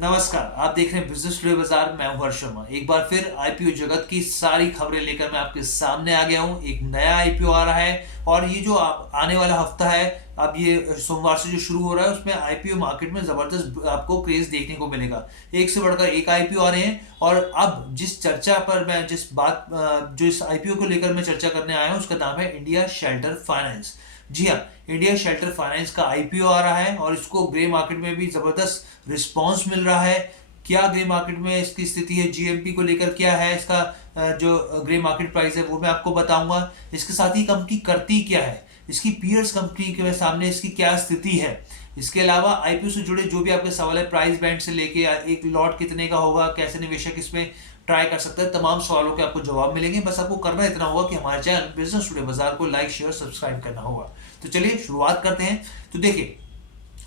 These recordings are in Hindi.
नमस्कार, आप देख रहे हैं बिजनेस टुडे बाजार। मैं हूं हर्ष शर्मा। एक बार फिर आईपीओ जगत की सारी खबरें लेकर मैं आपके सामने आ गया हूं। एक नया आईपीओ आ रहा है और ये जो आने वाला हफ्ता है, अब ये सोमवार से जो शुरू हो रहा है, उसमें आईपीओ मार्केट में जबरदस्त आपको क्रेज देखने को मिलेगा। एक से बढ़कर एक आईपीओ आ रहे हैं और अब जिस चर्चा पर मैं जिस बात जो इस आईपीओ को लेकर मैं चर्चा करने आया हूं, उसका नाम है इंडिया शेल्टर फाइनेंस। जी हाँ, इंडिया शेल्टर फाइनेंस का आईपीओ आ रहा है और इसको ग्रे मार्केट में भी जबरदस्त रिस्पांस मिल रहा है। क्या ग्रे मार्केट में इसकी स्थिति है, जीएमपी को लेकर क्या है इसका जो ग्रे मार्केट प्राइस है, वो मैं आपको बताऊंगा। इसके साथ ही कंपनी करती क्या है, इसकी पीयर्स कंपनी के सामने इसकी क्या स्थिति है। इसके अलावा आईपीओ से जुड़े जो भी आपके सवाल है, प्राइस बैंड से लेके एक लॉट कितने का होगा, कैसे निवेशक इसमें ट्राई कर सकता है, तमाम सवालों के आपको जवाब मिलेंगे। बस आपको करना इतना होगा कि हमारे चैनल बिजनेस टुडे बाजार को लाइक शेयर सब्सक्राइब करना होगा। तो चलिए शुरुआत करते हैं। तो देखिए,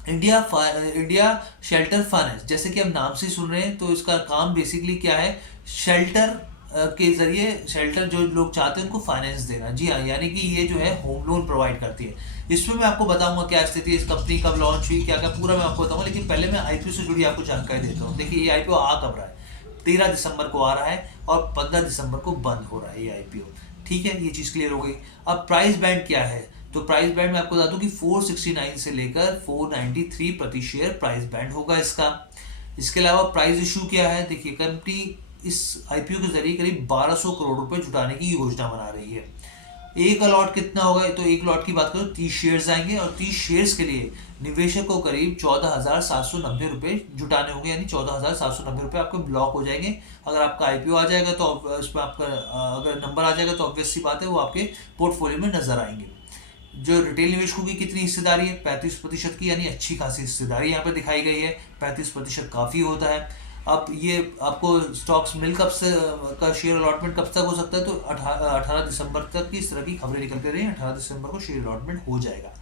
इंडिया शेल्टर फाइनेंस, जैसे कि हम नाम से सुन रहे हैं, तो इसका काम बेसिकली क्या है, शेल्टर के जरिए शेल्टर जो लोग चाहते हैं उनको फाइनेंस देना। जी हाँ, यानी कि ये जो है होम लोन प्रोवाइड करती है। इसमें मैं आपको बताऊंगा क्या स्थिति है, इस कंपनी कब लॉन्च हुई, क्या क्या पूरा मैं आपको बताऊंगा। लेकिन पहले मैं आईपीओ से जुड़ी आपको जानकारी देता हूँ। देखिए, ये आईपीओ आ कब रहा है, 13 दिसंबर को आ रहा है और 15 दिसंबर को बंद हो रहा है ये आईपीओ। ठीक है, ये चीज़ क्लियर हो गई। अब प्राइस बैंड क्या है, तो प्राइस बैंड में आपको बता दूं कि 469 से लेकर 493 प्रति शेयर प्राइस बैंड होगा इसका। इसके अलावा प्राइस इशू क्या है, देखिए कंपनी इस आईपीओ के जरिए करीब 1200 करोड़ रुपए जुटाने की योजना बना रही है। एक अलॉट कितना होगा, तो एक लॉट की बात करो 30 शेयर्स आएंगे और 30 शेयर्स के लिए निवेशक को करीब 14,790 रुपए जुटाने होंगे, यानी 14,790 रुपए आपके ब्लॉक हो जाएंगे। अगर आपका आईपीओ आ जाएगा तो उसमें आपका अगर नंबर आ जाएगा तो ऑब्वियस सी बात है वो आपके पोर्टफोलियो में नजर आएंगे। जो रिटेल निवेशकों की कितनी हिस्सेदारी है, 35% की, यानी अच्छी खासी हिस्सेदारी यहाँ पे दिखाई गई है। 35% काफ़ी होता है। अब ये आपको स्टॉक्स मिल कब से का शेयर अलॉटमेंट कब तक हो सकता है, तो 18 दिसंबर तक की इस तरह की खबरें निकल के रही हैं। 18 दिसंबर को शेयर अलॉटमेंट हो जाएगा।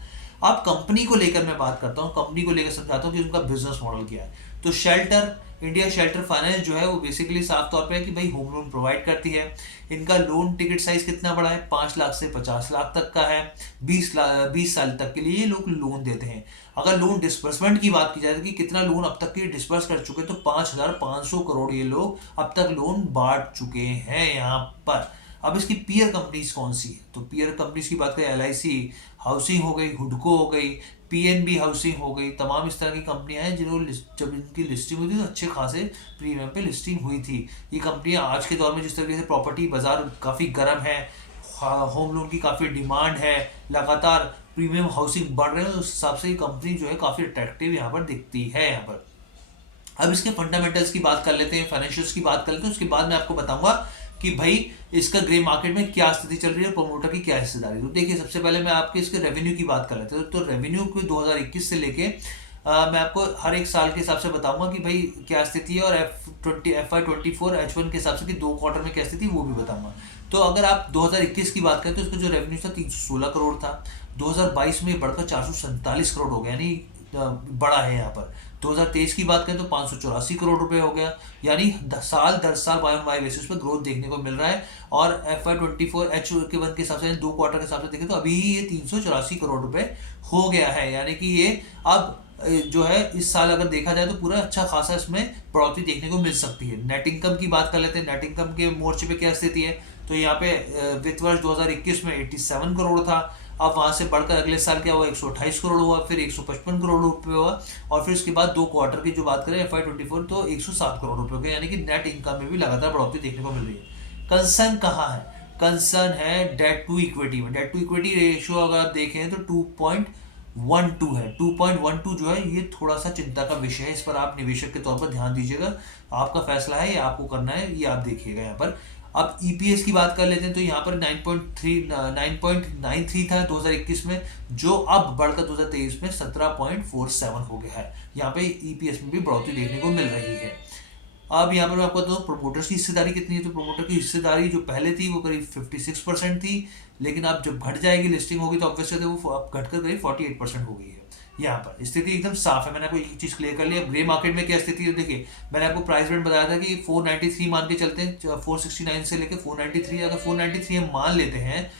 अब कंपनी को लेकर मैं बात करता हूँ, कंपनी को लेकर समझाता हूँ कि उनका बिजनेस मॉडल क्या है। तो शेल्टर इंडिया शेल्टर फाइनेंस जो है वो बेसिकली साफ तौर पे है कि भाई होम लोन प्रोवाइड करती है। इनका लोन टिकट साइज कितना बड़ा है, 5 लाख से 50 लाख तक का है। 20 साल तक के लिए ये लोग लोन देते हैं। अगर लोन डिस्बर्समेंट की बात की जाए कि कितना लोन अब तक के डिस्बर्स कर चुके, तो 5,500 करोड़ ये लोग अब तक लोन बांट चुके हैं यहाँ पर। अब इसकी पीयर कंपनीज कौन सी है, तो पीयर कंपनीज की बात करें, एलआईसी हाउसिंग हो गई, हुडको हो गई, पीएनबी हाउसिंग हो गई, तमाम इस तरह की कंपनियां हैं जिन्होंने जब इनकी लिस्टिंग हुई थी तो अच्छे खासे प्रीमियम पे लिस्टिंग हुई थी। ये कंपनियां आज के दौर में जिस तरीके से प्रॉपर्टी बाजार काफ़ी गर्म है, होम लोन की काफ़ी डिमांड है, लगातार प्रीमियम हाउसिंग बढ़ रहे हैं, उस हिसाब से ये कंपनी जो है काफ़ी अट्रैक्टिव यहाँ पर दिखती है यहाँ पर। अब इसके फंडामेंटल्स की बात कर लेते हैं, फाइनेंशियल्स की बात कर लेते हैं, उसके बाद मैं आपको बताऊंगा कि भाई इसका ग्रे मार्केट में क्या स्थिति चल रही है, प्रोमोटर की क्या हिस्सेदारी। तो देखिए, सबसे पहले मैं आपके इसके रेवेन्यू की बात कर लेते हैं। तो रेवेन्यू को 2021 से लेके मैं आपको हर एक साल के हिसाब से बताऊंगा कि भाई क्या स्थिति है, और FY24 H1 के हिसाब से कि 2 क्वार्टर में क्या स्थिति वो भी बताऊंगा। तो अगर आप 2021 की बात करें तो इसका जो रेवेन्यू था 316 करोड़ था। 2022 में बढ़कर 447 करोड़ हो गया, यानी बड़ा है यहाँ पर। 2023 की बात करें तो 584 करोड़ रुपए हो गया, यानी साल दर साल वाई ऑन वाई बेसिस पर ग्रोथ देखने को मिल रहा है। और FY24 H1 के हिसाब से 2 क्वार्टर के हिसाब से देखें तो अभी ये 384 करोड़ रुपए हो गया है, यानी कि ये अब जो है इस साल अगर देखा जाए तो पूरा अच्छा खासा इसमें बढ़ोतरी देखने को मिल सकती है। नेट इनकम की बात कर लेते हैं, नेट इनकम के मोर्चे पे क्या स्थिति है। तो यहाँ पे वित्त वर्ष 2021 में 87 करोड़ था, अब वहां से बढ़कर अगले साल क्या हुआ, 128 करोड़ हुआ, फिर 155 करोड़ रुपए हुआ, और फिर उसके बाद 2 क्वार्टर की जो बात करें FY24 तो 107 करोड़ रुपए हो गए, यानी कि नेट इनकम में भी लगातार बढ़ोतरी देखने को मिल रही है। कंसर्न कहाँ है, कंसर्न है डेट टू इक्विटी में। डेट टू इक्विटी रेशियो अगर आप देखें तो 2.12 है। 2.12 जो है ये थोड़ा सा चिंता का विषय है, इस पर आप निवेशक के तौर पर ध्यान दीजिएगा। आपका फैसला है, ये आपको करना है, ये आप देखिएगा यहाँ पर। अब ईपीएस की बात कर लेते हैं, तो यहाँ पर 9.93 था 2021 में, जो अब बढ़कर 2023 में 17.47 हो गया है। यहाँ पे ईपीएस में भी बढ़ोतरी देखने को मिल रही है। अब यहाँ पर मैं आपको बताऊँ प्रोमोटर्स की हिस्सेदारी कितनी है। तो प्रोमोटर की हिस्सेदारी जो पहले थी वो करीब 56% थी, लेकिन अब जब घट जाएगी, लिस्टिंग होगी, तो ऑब्वियसली वो अब घटकर करीब 48% हो गई है। यहाँ पर स्थिति एकदम साफ है। मैंने आपको एक चीज क्लियर कर लिया। ग्रे मार्केट में क्या स्थिति है, देखिए मैंने आपको प्राइस बैंड बताया था कि 493 मान के चलते हैं, 469 से लेकर 493। अगर 493 हम मान लेते हैं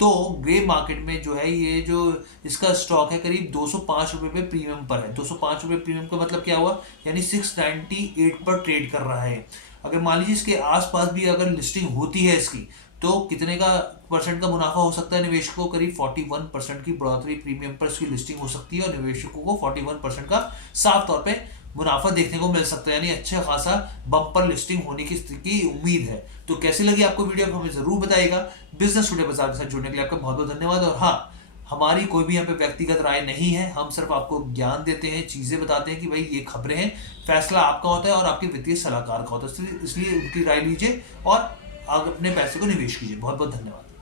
तो ग्रे मार्केट में जो है ये जो इसका स्टॉक है करीब 205 रुपए पे प्रीमियम पर है। 205 रुपए प्रीमियम का मतलब क्या हुआ, यानी 698 पर ट्रेड कर रहा है। अगर मान लीजिए इसके आसपास भी अगर लिस्टिंग होती है इसकी, तो कितने का परसेंट का मुनाफा हो सकता है निवेशकों को, करीब 41% की बढ़ोतरी प्रीमियम पर इसकी लिस्टिंग हो सकती है और निवेशकों को 41% का साफ तौर पे मुनाफा देखने को मिल सकता है, यानी अच्छा खासा बम्पर लिस्टिंग होने की उम्मीद है। तो कैसी लगी आपको वीडियो, हमें जरूर बताइएगा। बिजनेस टुडे बाजार के साथ जुड़ने के लिए आपका बहुत बहुत धन्यवाद। और हाँ, हमारी कोई भी यहाँ पे व्यक्तिगत राय नहीं है, हम सिर्फ आपको ज्ञान देते हैं, चीजें बताते हैं कि भाई ये खबरें हैं, फैसला आपका होता है और आपके वित्तीय सलाहकार का होता है, इसलिए उनकी राय लीजिए और अपने पैसे को निवेश कीजिए। बहुत बहुत धन्यवाद।